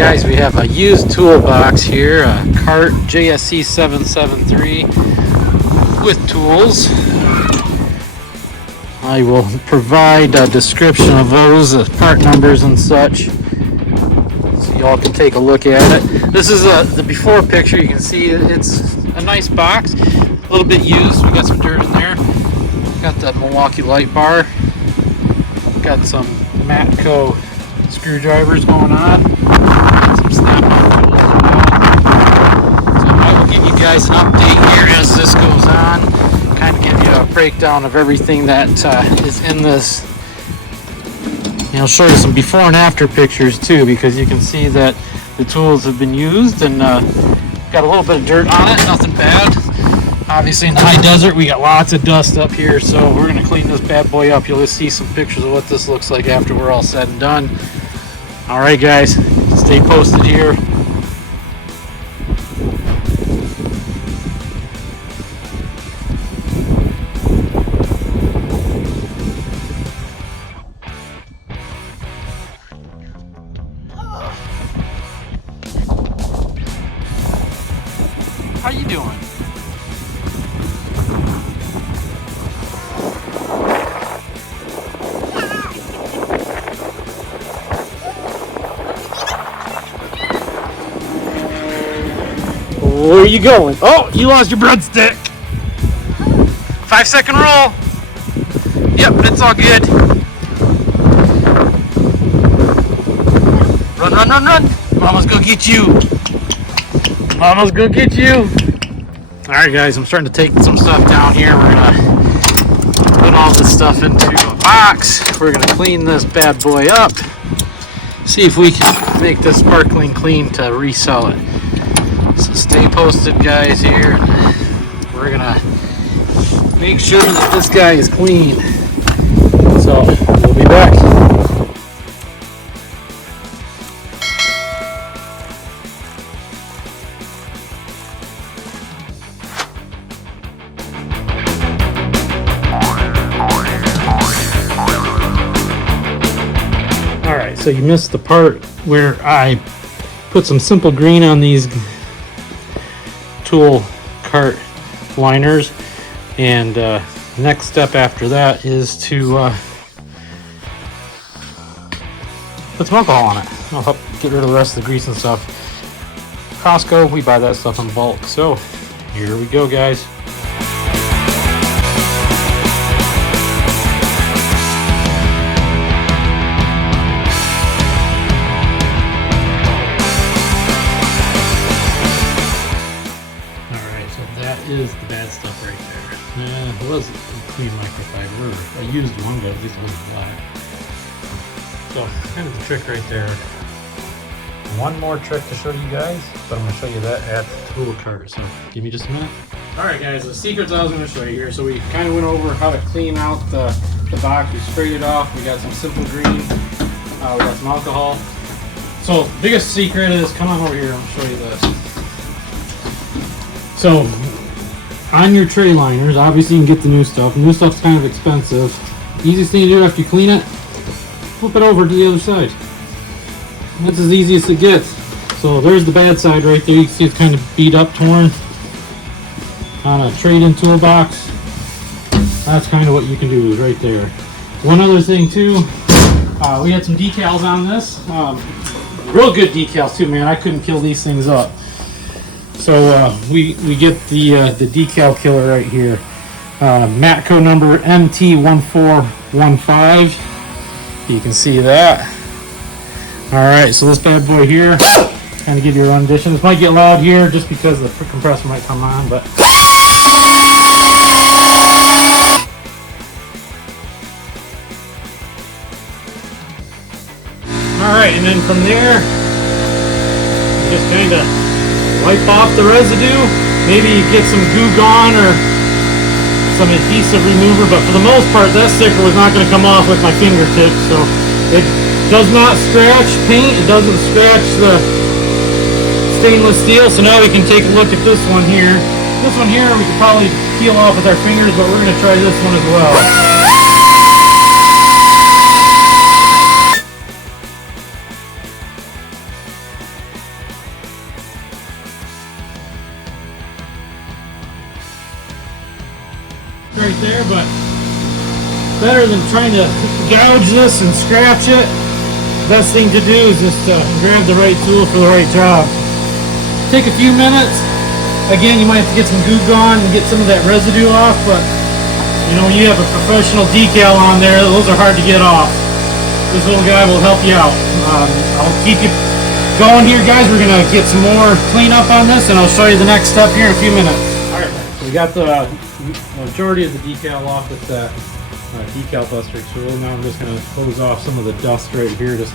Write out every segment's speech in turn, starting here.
guys, we have a used toolbox here, a CART JSC 773 with tools. I will provide a description of those, part numbers and such, so y'all can take a look at it. This is the before picture. You can see it's a nice box, a little bit used. We got some dirt in there. Got that Milwaukee light bar. Got some Matco screwdrivers going on. Some snap-on tools as well. So I will give you guys an update here as this goes on. Kind of give you a breakdown of everything that is in this. And I'll show you some before and after pictures too, because you can see that the tools have been used and got a little bit of dirt on it. Nothing bad. Obviously in the high desert we got lots of dust up here, so we're going to clean this bad boy up. You'll see some pictures of what this looks like after we're all said and done. Alright guys, stay posted here. How you doing? Where are you going? Oh, you lost your breadstick. 5-second roll. Yep, it's all good. Run, run, run, run. Mama's gonna get you. Mama's gonna get you. Alright guys, I'm starting to take some stuff down here. We're gonna put all this stuff into a box. We're gonna clean this bad boy up. See if we can make this sparkling clean to resell it. So stay posted guys here. We're gonna make sure that this guy is clean. So we'll be back. Alright, so you missed the part where I put some simple green on these tool cart liners, and next step after that is to put some alcohol on it. I'll help get rid of the rest of the grease and stuff. Costco, we buy that stuff in bulk. So here we go guys. Is the bad stuff right there. Yeah, it was a clean microfiber. I used one, but at least it wasn't black. So, kind of the trick right there. One more trick to show you guys, but I'm going to show you that at the tool cart. So, give me just a minute. Alright guys, the secrets I was going to show you here. So, we kind of went over how to clean out the box. We sprayed it off. We got some simple green. We got some alcohol. So, the biggest secret is, come on over here, I'll show you this. So, on your tray liners, obviously you can get the new stuff. The new stuff's kind of expensive. Easiest thing to do after you clean it, flip it over to the other side. And that's as easy as it gets. So there's the bad side right there. You can see it's kind of beat up, torn on a trade-in toolbox. That's kind of what you can do right there. One other thing too, we had some decals on this. Real good decals too, man. I couldn't kill these things up. So we get the decal killer right here. Matco number MT1415. You can see that. Alright, so this bad boy here, kind of give you a rendition. This might get loud here just because the compressor might come on, but alright, and then from there, just kind of wipe off the residue. Maybe you get some Goo Gone or some adhesive remover, but for the most part that sticker was not going to come off with my fingertips. So it does not scratch paint, it doesn't scratch the stainless steel. So now we can take a look at this one here. This one here we could probably peel off with our fingers, but we're going to try this one as well. right there, but better than trying to gouge this and scratch it. Best thing to do is just grab the right tool for the right job. Take a few minutes. Again, you might have to get some goo gone and get some of that residue off, but you know, when you have a professional decal on there, those are hard to get off. This little guy will help you out. I'll keep you going here, guys. We're gonna get some more cleanup on this, and I'll show you the next step here in a few minutes. All right, so we got the majority of the decal off with that decal buster tool. Now I'm just going to hose off some of the dust right here. Just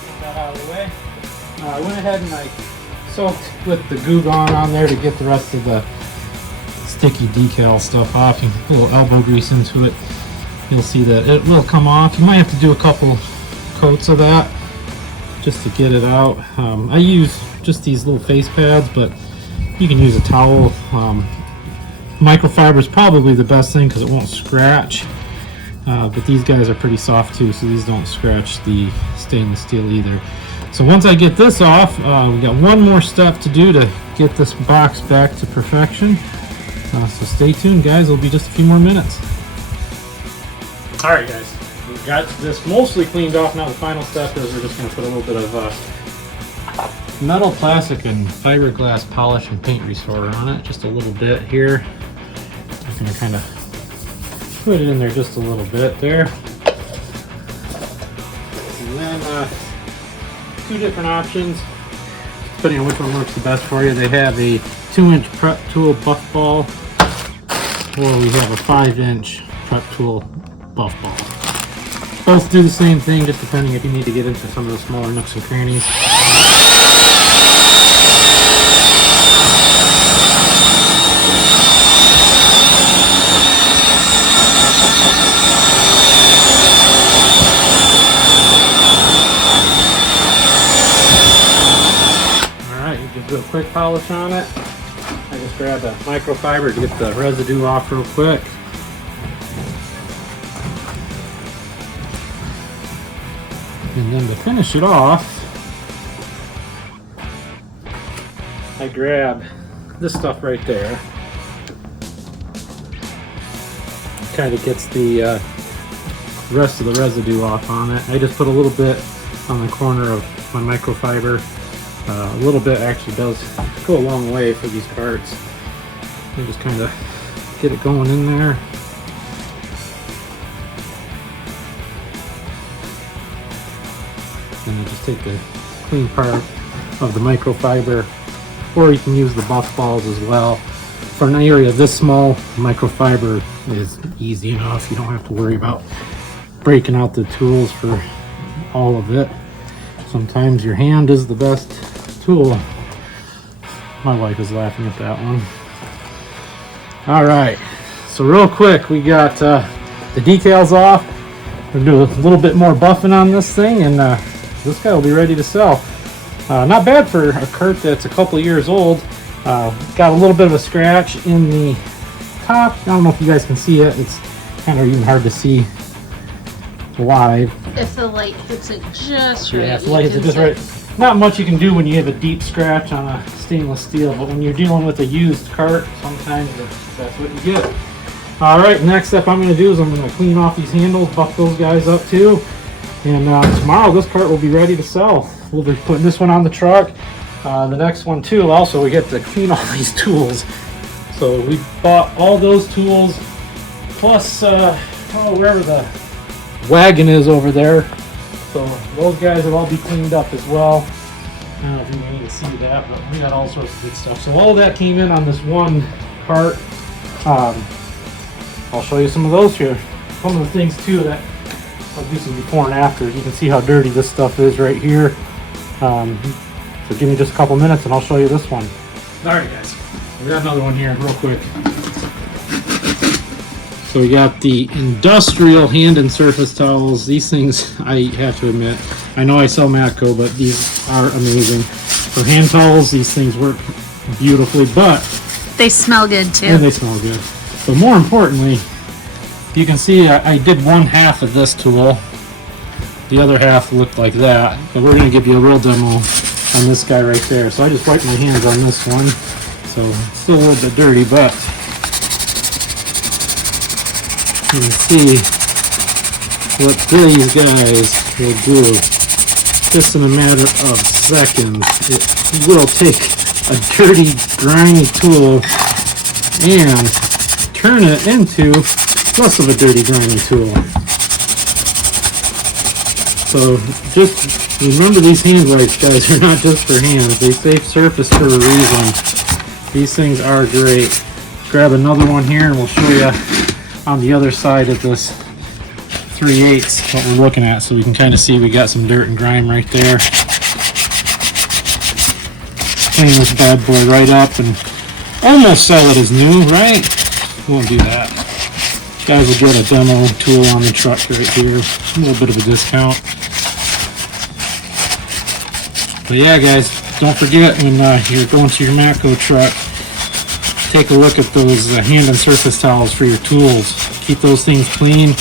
get that out of the way. I went ahead and I soaked with the Goo Gone on there to get the rest of the sticky decal stuff off. You can put a little elbow grease into it. You'll see that it will come off. You might have to do a couple coats of that just to get it out. I use just these little face pads, but you can use a towel. Microfiber is probably the best thing because it won't scratch, but these guys are pretty soft too, so these don't scratch the stainless steel either. So once I get this off, we got one more step to do to get this box back to perfection. So stay tuned, guys. It'll be just a few more minutes. All right, guys, we've got this mostly cleaned off. Now the final step is we're just going to put a little bit of metal, plastic, and fiberglass polish and paint restorer on it. Just a little bit here. I'm going to kind of put it in there just a little bit there. And then two different options, depending on which one works the best for you. They have a 2-inch prep tool buff ball, or we have a 5-inch prep tool buff ball. Both do the same thing, just depending if you need to get into some of the smaller nooks and crannies. Do a quick polish on it. I just grab a microfiber to get the residue off real quick. And then to finish it off, I grab this stuff right there. Kind of gets the rest of the residue off on it. I just put a little bit on the corner of my microfiber. A little bit actually does go a long way for these carts. You just kind of get it going in there. And you just take the clean part of the microfiber, or you can use the buff balls as well. For an area this small, microfiber is easy enough. You don't have to worry about breaking out the tools for all of it. Sometimes your hand is the best tool. My wife is laughing at that one. All right, so real quick, we got the decals off. We're gonna do a little bit more buffing on this thing, and this guy will be ready to sell. Not bad for a cart that's a couple years old. Got a little bit of a scratch in the top. I don't know if you guys can see it. It's kind of even hard to see live. If the light hits it just right. Yeah, if the light hits it just right. Not much you can do when you have a deep scratch on a stainless steel, but when you're dealing with a used cart, sometimes that's what you get. All right, next step I'm going to do is I'm going to clean off these handles, buff those guys up too, and tomorrow this cart will be ready to sell. We'll be putting this one on the truck. The next one too, also we get to clean all these tools. So we bought all those tools, plus wherever the wagon is over there. So those guys will all be cleaned up as well. I don't know if you need to see that, but we got all sorts of good stuff. So all of that came in on this one cart. I'll show you some of those here. Some of the things too that I'll do some before and after. You can see how dirty this stuff is right here. So give me just a couple minutes and I'll show you this one. All right, guys, we got another one here real quick. So we got the industrial hand and surface towels. These things, I have to admit, I know I sell Matco, but these are amazing. For hand towels, these things work beautifully, but they smell good too. And they smell good. But more importantly, you can see I did one half of this tool. The other half looked like that, but we're going to give you a real demo on this guy right there. So I just wiped my hands on this one. so it's still a little bit dirty, but you can see what these guys will do just in a matter of seconds. It will take a dirty, grimy tool and turn it into less of a dirty, grimy tool. So just remember, these hand wipes, guys, are not just for hands. They save surface for a reason. These things are great. Grab another one here and we'll show you on the other side of this 3/8 what we're looking at, so we can kind of see we got some dirt and grime right there. Clean this bad boy right up and almost sell it as new, right? Won't do that. Guys will get a demo tool on the truck right here, a little bit of a discount. But yeah, guys, don't forget when you're going to your Matco truck, take a look at those hand and surface towels for your tools. Keep those things clean.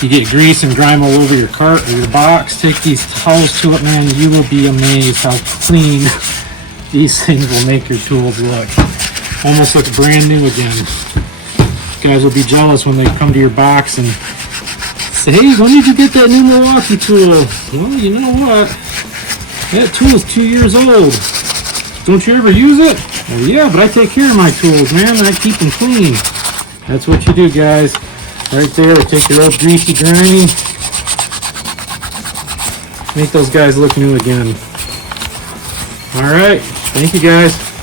You get grease and grime all over your cart or your box, take these towels to it, man. You will be amazed how clean these things will make your tools look. Almost look brand new again. Guys will be jealous when they come to your box and say, hey, when did you get that new Milwaukee tool? Well, you know what? That tool is 2 years old. Don't you ever use it? Well, yeah, but I take care of my tools, man. I keep them clean. That's what you do, guys. Right there, take your old greasy, grimy, make those guys look new again. All right, thank you, guys.